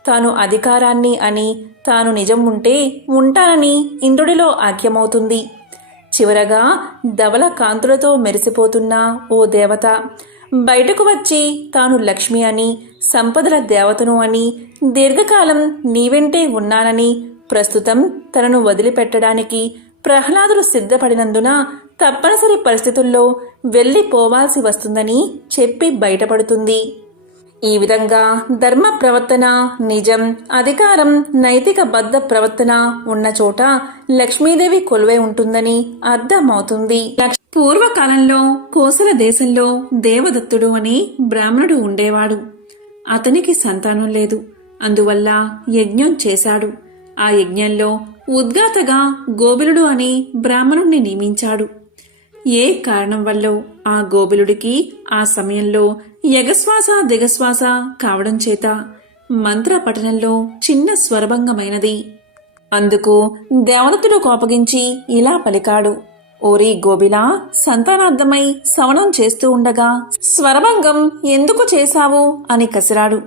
తాను అధికారాన్ని అని తాను నిజం ఉంటే ఉంటానని ఇంద్రుడిలో ఐక్యమవుతుంది. చివరగా ధవల కాంతులతో మెరిసిపోతున్న ఓ దేవత బయటకు వచ్చి తాను లక్ష్మి అని సంపదల దేవతను అని దీర్ఘకాలం నీవెంటే ఉన్నానని ప్రస్తుతం తనను వదిలిపెట్టడానికి ప్రహ్లాదుడు సిద్ధపడినందున తప్పనిసరి పరిస్థితుల్లో వెళ్ళిపోవాల్సి వస్తుందని చెప్పి బయటపడుతుంది. ఈ విధంగా ధర్మ ప్రవర్తన, నిజం, అధికారం, నైతిక బద్ధ ప్రవర్తన ఉన్న చోట లక్ష్మీదేవి కొలువై ఉంటుందని అర్థమవుతుంది. పూర్వకాలంలో కోసల దేశంలో దేవదత్తుడు అని బ్రాహ్మణుడు ఉండేవాడు. అతనికి సంతానం లేదు. అందువల్ల యజ్ఞం చేశాడు. ఆ యజ్ఞంలో ఉద్గాతగా గోబిలుడు అని బ్రాహ్మణుణ్ణి నియమించాడు. ఏ కారణం వల్ల ఆ గోబిలుడికి ఆ సమయంలో యగశ్వాస దిగశ్వాస కావడం చేత మంత్ర పఠనంలో చిన్న స్వరభంగమైనది. అందుకు దేవదత్తుడు కోపగించి ఇలా పలికాడు: ఓరి గోబిలా, సంతానార్థమై సవనం చేస్తూ ఉండగా స్వరభంగం ఎందుకు చేశావు అని కసిరాడు.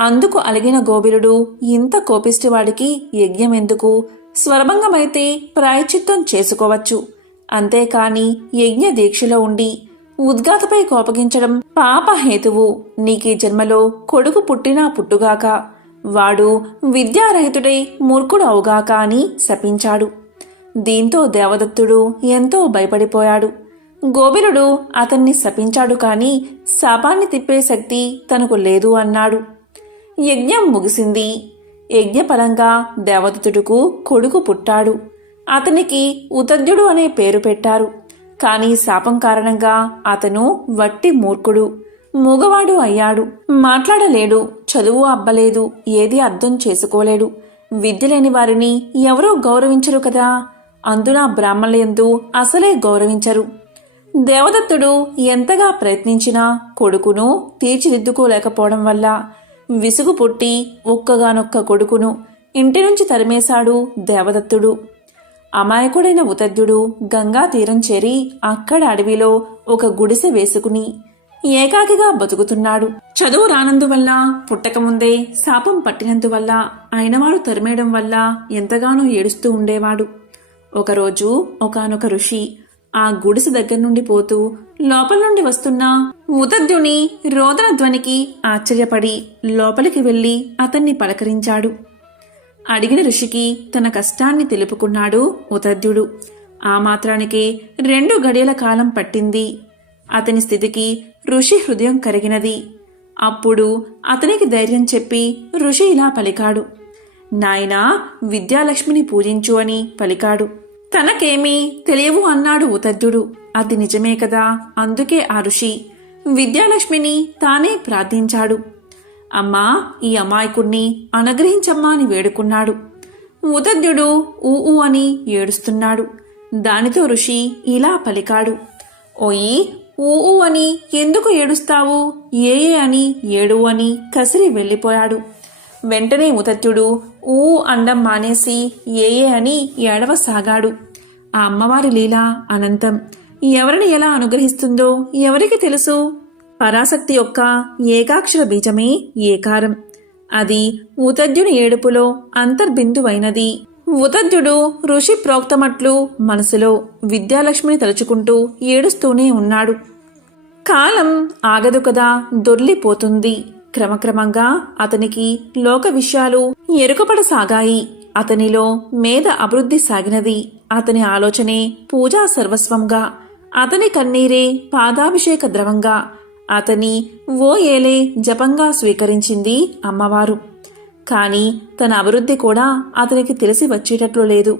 అందుకు అలిగిన గోబిలుడు, ఇంత కోపిష్టివాడికి యజ్ఞం ఎందుకు? స్వరభంగమైతే ప్రాయశ్చిత్తం చేసుకోవచ్చు. అంతేకాని యజ్ఞ దీక్షలో ఉండి ఉద్గాతపై కోపగించడం పాపహేతువు. నీకీ జన్మలో కొడుకు పుట్టినా పుట్టుగాక, వాడు విద్యారహితుడై మూర్ఖుడు అవుగాక అని శపించాడు. దీంతో దేవదత్తుడు ఎంతో భయపడిపోయాడు. గోబిలుడు అతన్ని శపించాడు కాని శాపాన్ని తిప్పే శక్తి తనకు లేదు అన్నాడు. యజ్ఞం ముగిసింది. యజ్ఞఫలంగా దేవదత్తుడుకు కొడుకు పుట్టాడు. అతనికి ఉతద్యుడు అనే పేరు పెట్టారు. కాని శాపం కారణంగా అతను వట్టి మూర్ఖుడు, మూగవాడు అయ్యాడు. మాట్లాడలేడు, చదువు అబ్బలేదు, ఏదీ అర్థం చేసుకోలేడు. విద్య లేని వారిని ఎవరూ గౌరవించరు కదా. అందున బ్రాహ్మణులందు అసలే గౌరవించరు. దేవదత్తుడు ఎంతగా ప్రయత్నించినా కొడుకును తీర్చిదిద్దుకోలేకపోవడం వల్ల విసుగు పుట్టి ఒక్కగానొక్క కొడుకును ఇంటి నుంచి తరిమేశాడు దేవదత్తుడు. అమాయకుడైన ఉతద్యుడు గంగా తీరం చేరి అక్కడ అడవిలో ఒక గుడిసె వేసుకుని ఏకాకిగా బతుకుతున్నాడు. చదువు రానందువల్ల, పుట్టకముందే శాపం పట్టినందువల్ల, అయినవాడు తరిమేయడం వల్ల ఎంతగానో ఏడుస్తూ ఉండేవాడు. ఒకరోజు ఒకానొక ఋషి ఆ గుడిసె దగ్గర నుండి పోతూ లోపల నుండి వస్తున్న ఉతద్యుని రోదన ధ్వనికి ఆశ్చర్యపడి లోపలికి వెళ్లి అతన్ని పలకరించాడు. అడిగిన ఋషికి తన కష్టాన్ని తెలుపుకున్నాడు ఉతద్యుడు. ఆ మాత్రానికే 2 గడియల కాలం పట్టింది. అతని స్థితికి ఋషి హృదయం కరిగినది. అప్పుడు అతనికి ధైర్యం చెప్పి ఋషి ఇలా పలికాడు: నాయనా, విద్యాలక్ష్మిని పూజించు అని పలికాడు. తనకేమీ తెలియవు అన్నాడు ఉతద్యుడు. అది నిజమే కదా. అందుకే ఆ ఋషి విద్యాలక్ష్మిని తానే ప్రార్థించాడు. అమ్మా, ఈ అమాయకుణ్ణి అనుగ్రహించమ్మా అని వేడుకున్నాడు. ఉతద్యుడు ఊ అని ఏడుస్తున్నాడు. దానితో ఋషి ఇలా పలికాడు: ఓయి, ఊ అని ఎందుకు ఏడుస్తావు? ఏ అని ఏడు అని కసిరి వెళ్ళిపోయాడు. వెంటనే ఉతద్యుడు ఊ అండం మానేసి ఏ అని ఏడవసాగాడు. ఆ అమ్మవారి లీల అనంతం. ఎవరిని ఎలా అనుగ్రహిస్తుందో ఎవరికి తెలుసు? పరాశక్తి యొక్క ఏకాక్షర బీజమే ఏకారం. అది ఉతద్యుని ఏడుపులో అంతర్బిందువైనది. ఉతద్యుడు ఋషి ప్రోక్తమట్లు మనసులో విద్యాలక్ష్మిని తలుచుకుంటూ ఏడుస్తూనే ఉన్నాడు. కాలం ఆగదు కదా, దొర్లిపోతుంది. క్రమక్రమంగా అతనికి లోక విషయాలు ఎరుకపడసాగాయి. అతనిలో మేధ అభివృద్ధి సాగినది. అతని ఆలోచనే పూజా సర్వస్వంగా, అతని కన్నీరే పాదాభిషేక ద్రవంగా, అతని ఓ ఏలే జపంగా స్వీకరించింది అమ్మవారు. కాని తన అభివృద్ధి కూడా అతనికి తెలిసి వచ్చేటట్లు లేదు.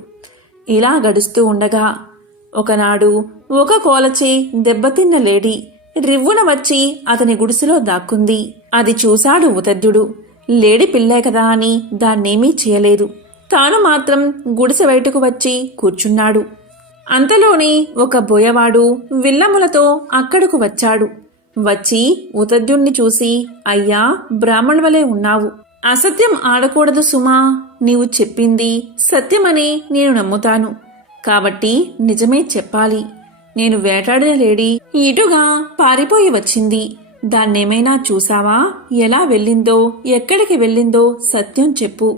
ఇలా గడుస్తూ ఉండగా ఒకనాడు ఒక కోలచే దెబ్బతిన్న లేడీ రివ్వున వచ్చి అతని గుడిసెలో దాక్కుంది. అది చూశాడు ఉతద్యుడు. లేడి పిల్లే కదా అని దాన్నేమీ చేయలేదు. తాను మాత్రం గుడిసె బయటకు వచ్చి కూర్చున్నాడు. అంతలోనే ఒక బోయవాడు విల్లములతో అక్కడకు వచ్చాడు. వచ్చి ఉతద్యుణ్ణి చూసి, అయ్యా, బ్రాహ్మణ వలె ఉన్నావు. అసత్యం ఆడకూడదు సుమా. నీవు చెప్పింది సత్యమని నేను నమ్ముతాను. కాబట్టి నిజమే చెప్పాలి. నేను వేటాడిన లేడీ ఇటుగా పారిపోయి వచ్చింది. దాన్నేమైనా చూసావా? ఎలా వెళ్ళిందో, ఎక్కడికి వెళ్ళిందో సత్యం చెప్పు.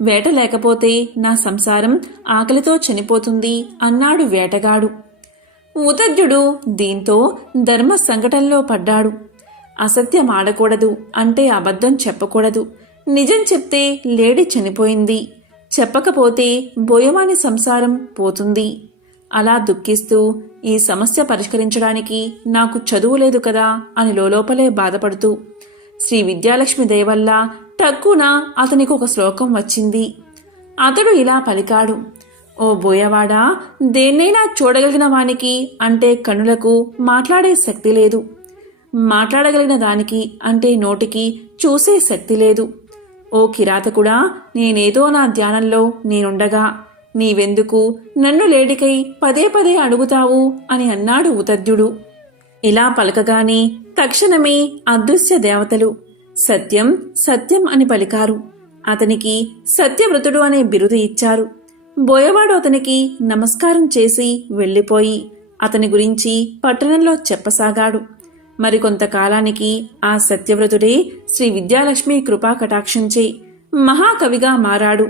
వేట లేకపోతే నా సంసారం ఆకలితో చనిపోతుంది అన్నాడు వేటగాడు. ఉతద్యుడు దీంతో ధర్మ సంకటంలో పడ్డాడు. అసత్యం ఆడకూడదు అంటే అబద్ధం చెప్పకూడదు. నిజం చెప్తే లేడీ చనిపోయింది, చెప్పకపోతే బోయమాని సంసారం పోతుంది. అలా దుఃఖిస్తూ ఈ సమస్య పరిష్కరించడానికి నాకు చదువు లేదు కదా అని లోపలే బాధపడుతూ శ్రీ విద్యాలక్ష్మి దయవల్ల టక్కున అతనికి ఒక శ్లోకం వచ్చింది. అతడు ఇలా పలికాడు, ఓ బోయవాడా, దేన్నైనా చూడగలిగిన వానికి అంటే కనులకు మాట్లాడే శక్తి లేదు. మాట్లాడగలిగిన దానికి అంటే నోటికి చూసే శక్తి లేదు. ఓ కిరాతకుడా, నేనేదో నా ధ్యానంలో నేనుండగా నీవెందుకు నన్ను లేడికై పదే పదే అడుగుతావు అని అన్నాడు ఉతద్యుడు. ఇలా పలకగానే తక్షణమే అదృశ్య దేవతలు సత్యం సత్యం అని పలికారు. అతనికి సత్యవ్రతుడు అనే బిరుదు ఇచ్చారు. బోయవాడు అతనికి నమస్కారం చేసి వెళ్ళిపోయి అతని గురించి పట్టణంలో చెప్పసాగాడు. మరికొంతకాలానికి ఆ సత్యవ్రతుడే శ్రీ విద్యాలక్ష్మి కృపా కటాక్షంచే మహాకవిగా మారాడు.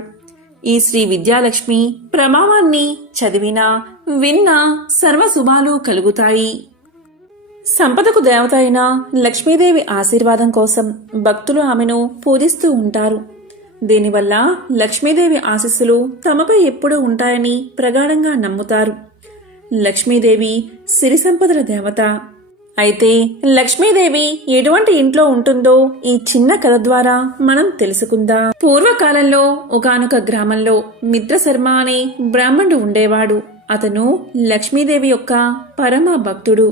ఈ శ్రీ విద్యాలక్ష్మి ప్రభావాన్ని చదివినా విన్నా సర్వశుభాలు కలుగుతాయి. సంపదకు దేవత అయిన లక్ష్మీదేవి ఆశీర్వాదం కోసం భక్తులు ఆమెను పూజిస్తూ ఉంటారు. దీనివల్ల లక్ష్మీదేవి ఆశీస్సులు తమపై ఎప్పుడూ ఉంటాయని ప్రగాఢంగా నమ్ముతారు. లక్ష్మీదేవి సిరి సంపదల దేవత. అయితే లక్ష్మీదేవి ఎటువంటి ఇంట్లో ఉంటుందో ఈ చిన్న కథ ద్వారా మనం తెలుసుకుందాం. పూర్వకాలంలో ఒకానొక గ్రామంలో మిత్రశర్మ అనే బ్రాహ్మణుడు ఉండేవాడు. అతను లక్ష్మీదేవి యొక్క పరమ భక్తుడు.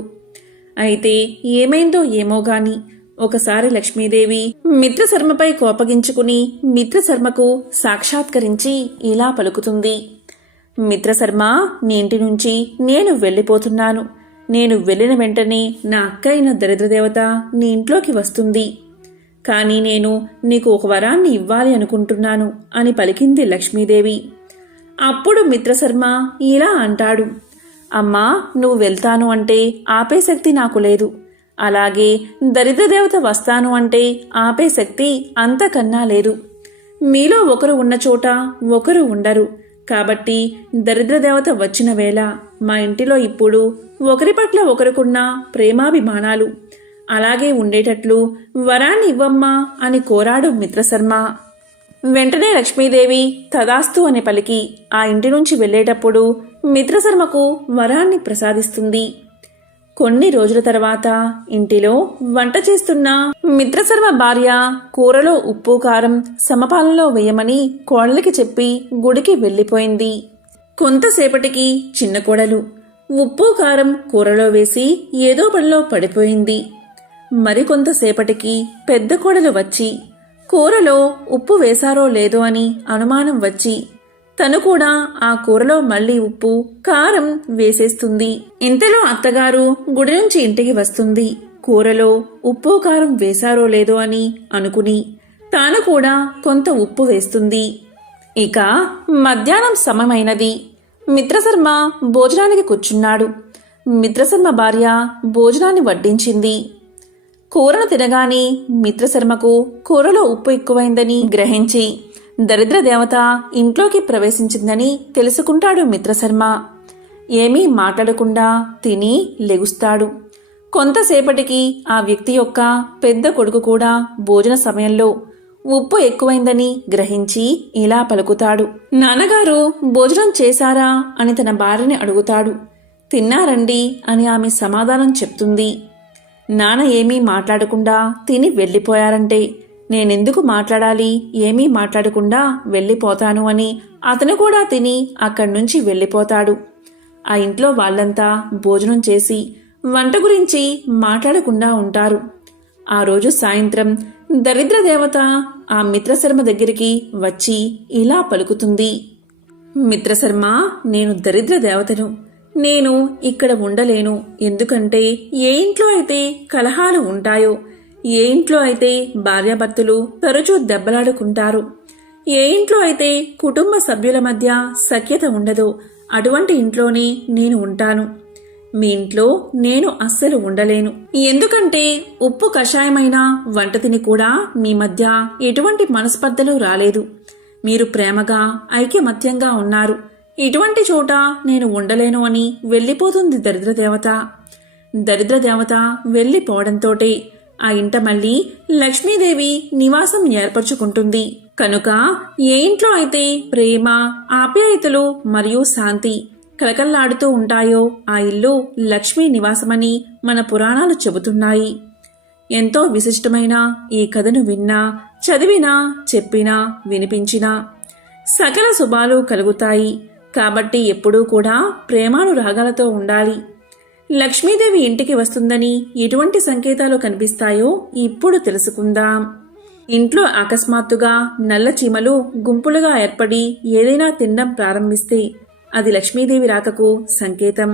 అయితే ఏమైందో ఏమో గాని ఒకసారి లక్ష్మీదేవి మిత్రశర్మపై కోపగించుకుని మిత్రశర్మకు సాక్షాత్కరించి ఇలా పలుకుతుంది. మిత్రశర్మ, నీ ఇంటి నుంచి నేను వెళ్ళిపోతున్నాను. నేను వెళ్ళిన వెంటనే నా అక్క అయిన దరిద్రదేవత నీ ఇంట్లోకి వస్తుంది. కానీ నేను నీకు ఒక వరాన్ని ఇవ్వాలి అనుకుంటున్నాను అని పలికింది లక్ష్మీదేవి. అప్పుడు మిత్రశర్మ ఇలా అంటాడు, అమ్మా, నువ్వు వెళ్తాను అంటే ఆపే శక్తి నాకు లేదు. అలాగే దరిద్రదేవత వస్తాను అంటే ఆపే శక్తి అంతకన్నా లేదు. మీలో ఒకరు ఉన్న చోట ఒకరు ఉండరు. కాబట్టి దరిద్రదేవత వచ్చిన వేళ మా ఇంటిలో ఇప్పుడు ఒకరి పట్ల ఒకరికున్న ప్రేమాభిమానాలు అలాగే ఉండేటట్లు వరాన్ని ఇవ్వమ్మా అని కోరాడు మిత్రశర్మ. వెంటనే లక్ష్మీదేవి తదాస్తు అని పలికి ఆ ఇంటి నుంచి వెళ్లేటప్పుడు మిత్రశర్మకు వరాన్ని ప్రసాదిస్తుంది. కొన్ని రోజుల తర్వాత ఇంటిలో వంట చేస్తున్న మిత్రశర్మ భార్య కూరలో ఉప్పు కారం సమపాలంలో వేయమని కోడలికి చెప్పి గుడికి వెళ్లిపోయింది. కొంతసేపటికి చిన్న కోడలు ఉప్పు కారం కూరలో వేసి ఏదో పనిలో పడిపోయింది. మరికొంతసేపటికి పెద్ద కోడలు వచ్చి కూరలో ఉప్పు వేశారో లేదో అని అనుమానం వచ్చి తను కూడా ఆ కూరలో మళ్లీ ఉప్పు కారం వేసేస్తుంది. ఇంతలో అత్తగారు గుడి నుంచి ఇంటికి వస్తుంది. కూరలో ఉప్పు కారం వేశారో లేదో అని అనుకుని తాను కూడా కొంత ఉప్పు వేస్తుంది. ఇక మధ్యాహ్నం సమయమైనది. మిత్రశర్మ భోజనానికి కూర్చున్నాడు. మిత్రశర్మ భార్య భోజనాన్ని వడ్డించింది. కూరను తినగానే మిత్రశర్మకు కూరలో ఉప్పు ఎక్కువైందని గ్రహించి దరిద్ర దేవత ఇంట్లోకి ప్రవేశించిందని తెలుసుకుంటాడు మిత్రశర్మ. ఏమీ మాట్లాడకుండా తిని లెగుస్తాడు. కొంతసేపటికి ఆ వ్యక్తి యొక్క పెద్ద కొడుకు కూడా భోజన సమయంలో ఉప్పు ఎక్కువైందని గ్రహించి ఇలా పలుకుతాడు, నాన్నగారు భోజనం చేశారా అని తన భార్యని అడుగుతాడు. తిన్నారండి అని ఆమె సమాధానం చెప్తుంది. నాన్న ఏమీ మాట్లాడకుండా తిని వెళ్ళిపోయారంటే నేనెందుకు మాట్లాడాలి, ఏమీ మాట్లాడకుండా వెళ్ళిపోతాను అని అతను కూడా తిని అక్కడి నుంచి వెళ్ళిపోతాడు. ఆ ఇంట్లో వాళ్ళంతా భోజనం చేసి వంట గురించి మాట్లాడకుండా ఉంటారు. ఆ రోజు సాయంత్రం దరిద్ర దేవత ఆ మిత్రశర్మ దగ్గరికి వచ్చి ఇలా పలుకుతుంది, మిత్రశర్మ, నేను దరిద్ర దేవతను. నేను ఇక్కడ ఉండలేను. ఎందుకంటే ఏ ఇంట్లో అయితే కలహాలు ఉంటాయో, ఏ ఇంట్లో అయితే భార్యాభర్తలు తరచూ దెబ్బలాడుకుంటారు, ఏ ఇంట్లో అయితే కుటుంబ సభ్యుల మధ్య సఖ్యత ఉండదో అటువంటి ఇంట్లోనే నేను ఉంటాను. మీ ఇంట్లో నేను అస్సలు ఉండలేను. ఎందుకంటే ఉప్పు కషాయమైన వంట తిని కూడా మీ మధ్య ఎటువంటి మనస్పర్ధలు రాలేదు. మీరు ప్రేమగా ఐక్యమత్యంగా ఉన్నారు. ఇటువంటి చోట నేను ఉండలేను అని వెళ్ళిపోతుంది దరిద్రదేవత. దరిద్రదేవత వెళ్ళిపోవడంతోటే ఆ ఇంట మళ్ళీ లక్ష్మీదేవి నివాసం ఏర్పరచుకుంటుంది. కనుక ఏ ఇంట్లో అయితే ప్రేమ, ఆప్యాయతలు మరియు శాంతి కలకల్లాడుతూ ఉంటాయో ఆ ఇల్లు లక్ష్మీ నివాసమని మన పురాణాలు చెబుతున్నాయి. ఎంతో విశిష్టమైన ఈ కథను విన్నా, చదివినా, చెప్పినా, వినిపించినా సకల శుభాలు కలుగుతాయి. కాబట్టి ఎప్పుడూ కూడా ప్రేమానురాగాలతో ఉండాలి. లక్ష్మీదేవి ఇంటికి వస్తుందని ఎటువంటి సంకేతాలు కనిపిస్తాయో ఇప్పుడు తెలుసుకుందాం. ఇంట్లో అకస్మాత్తుగా నల్ల చీమలు గుంపులుగా ఏర్పడి ఏదైనా తినడం ప్రారంభిస్తే అది లక్ష్మీదేవి రాకకు సంకేతం.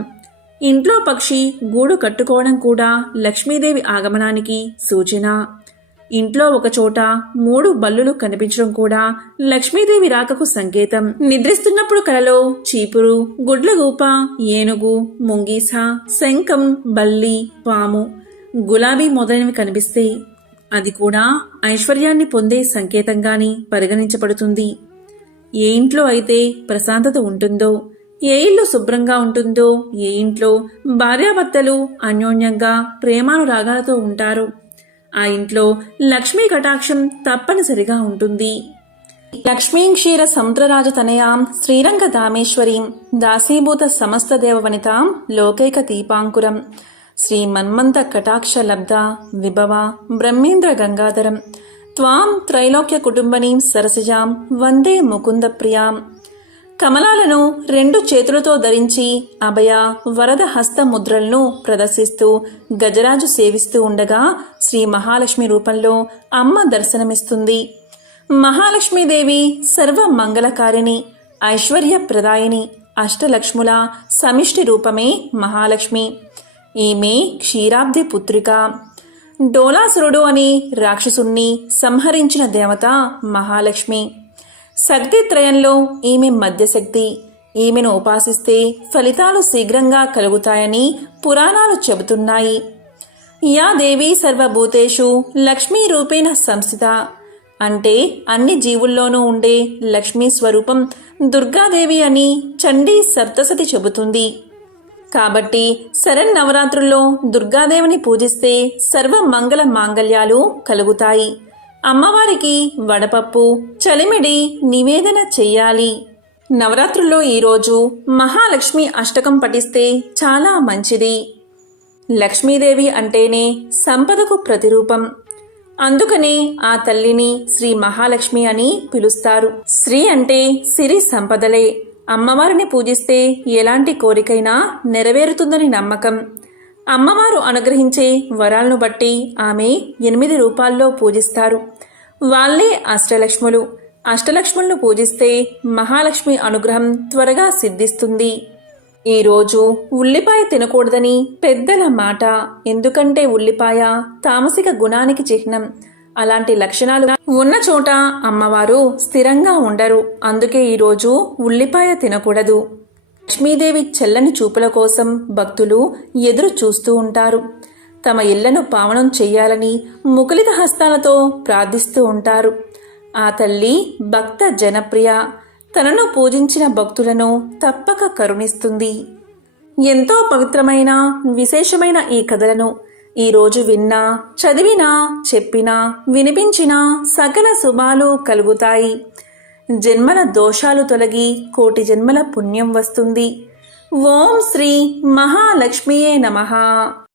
ఇంట్లో పక్షి గూడు కట్టుకోవడం కూడా లక్ష్మీదేవి ఆగమనానికి సూచన. ఇంట్లో ఒకచోట 3 బల్లులు కనిపించడం కూడా లక్ష్మీదేవి రాకకు సంకేతం. నిద్రిస్తున్నప్పుడు కలలో చీపురు, గుడ్లగూప, ఏనుగు, ముంగీస, శంఖం, బల్లి, పాము, గులాబీ మొదలైనవి కనిపిస్తే అది కూడా ఐశ్వర్యాన్ని పొందే సంకేతంగాని పరిగణించబడుతుంది. ఏ ఇంట్లో అయితే ప్రశాంతత ఉంటుందో, ఏ ఇల్లు శుభ్రంగా ఉంటుందో, ఏ ఇంట్లో భార్యాభర్తలు అన్యోన్యంగా ప్రేమానురాగాలతో ఉంటారు ఆ ఇంట్లో లక్ష్మీ కటాక్షం తప్పనిసరిగా ఉంటుంది. లక్ష్మీం క్షీర సముద్రరాజ తనయాం శ్రీరంగ దామేశ్వరీం దాసీభూత సమస్త దేవవనితాం లోకైక దీపాంకురం శ్రీ మన్మంత కటాక్ష లబ్ధ విభవ బ్రహ్మేంద్ర గంగాధరం త్వాం త్రైలోక్య కుటుంబనీం సరసిజాం వందే ముకుంద ప్రియాం. కమలాలను 2 చేతులతో ధరించి అభయ వరద హస్త ముద్రలను ప్రదర్శిస్తూ గజరాజు సేవిస్తూ ఉండగా శ్రీ మహాలక్ష్మి రూపంలో అమ్మ దర్శనమిస్తుంది. మహాలక్ష్మీదేవి సర్వ మంగళకారిణి, ఐశ్వర్యప్రదాయిని, అష్టలక్ష్ముల సమిష్టి రూపమే మహాలక్ష్మి. ఈమె క్షీరాబ్ది పుత్రిక. డోలాసురుడు అని రాక్షసుణ్ణి సంహరించిన దేవత మహాలక్ష్మి. శక్తిత్రయంలో ఈమె మధ్యశక్తి. ఈమెను ఉపాసిస్తే ఫలితాలు శీఘ్రంగా కలుగుతాయని పురాణాలు చెబుతున్నాయి. యా దేవీ సర్వభూతేషు లక్ష్మీ రూపేణ సంస్థిత అంటే అన్ని జీవుల్లోనూ ఉండే లక్ష్మీ స్వరూపం దుర్గాదేవి అని చండీ సప్తసతి చెబుతుంది. కాబట్టి శరన్నవరాత్రుల్లో దుర్గాదేవిని పూజిస్తే సర్వ మంగళ మాంగళ్యాలు కలుగుతాయి. అమ్మవారికి వడపప్పు, చలిమిడి నివేదన చెయ్యాలి. నవరాత్రుల్లో ఈరోజు మహాలక్ష్మి అష్టకం పఠిస్తే చాలా మంచిది. లక్ష్మీదేవి అంటేనే సంపదకు ప్రతిరూపం. అందుకనే ఆ తల్లిని శ్రీ మహాలక్ష్మి అని పిలుస్తారు. శ్రీ అంటే సిరి సంపదలే. అమ్మవారిని పూజిస్తే ఎలాంటి కోరికైనా నెరవేరుతుందని నమ్మకం. అమ్మవారు అనుగ్రహించే వరాలను బట్టి ఆమె 8 రూపాల్లో పూజిస్తారు. వాళ్ళే అష్టలక్ష్ములు. అష్టలక్ష్ములను పూజిస్తే మహాలక్ష్మి అనుగ్రహం త్వరగా సిద్ధిస్తుంది. ఈరోజు ఉల్లిపాయ తినకూడదని పెద్దల మాట. ఎందుకంటే ఉల్లిపాయ తామసిక గుణానికి చిహ్నం. అలాంటి లక్షణాలు ఉన్న చోట అమ్మవారు స్థిరంగా ఉండరు. అందుకే ఈరోజు ఉల్లిపాయ తినకూడదు. లక్ష్మీదేవి చెల్లని చూపుల కోసం భక్తులు ఎదురు చూస్తూ ఉంటారు. తమ ఇళ్లను పావనం చెయ్యాలని ముకులిత హస్తాలతో ప్రార్థిస్తూ ఉంటారు. ఆ తల్లి భక్త జనప్రియ. తనను పూజించిన భక్తులను తప్పక కరుణిస్తుంది. ఎంతో పవిత్రమైన విశేషమైన ఈ కథలను ఈరోజు విన్నా, చదివినా, చెప్పినా, వినిపించినా సకల శుభాలు కలుగుతాయి. జన్మల దోషాలు తొలగి కోటి జన్మల పుణ్యం వస్తుంది. ఓం శ్రీ మహాలక్ష్మియే నమః.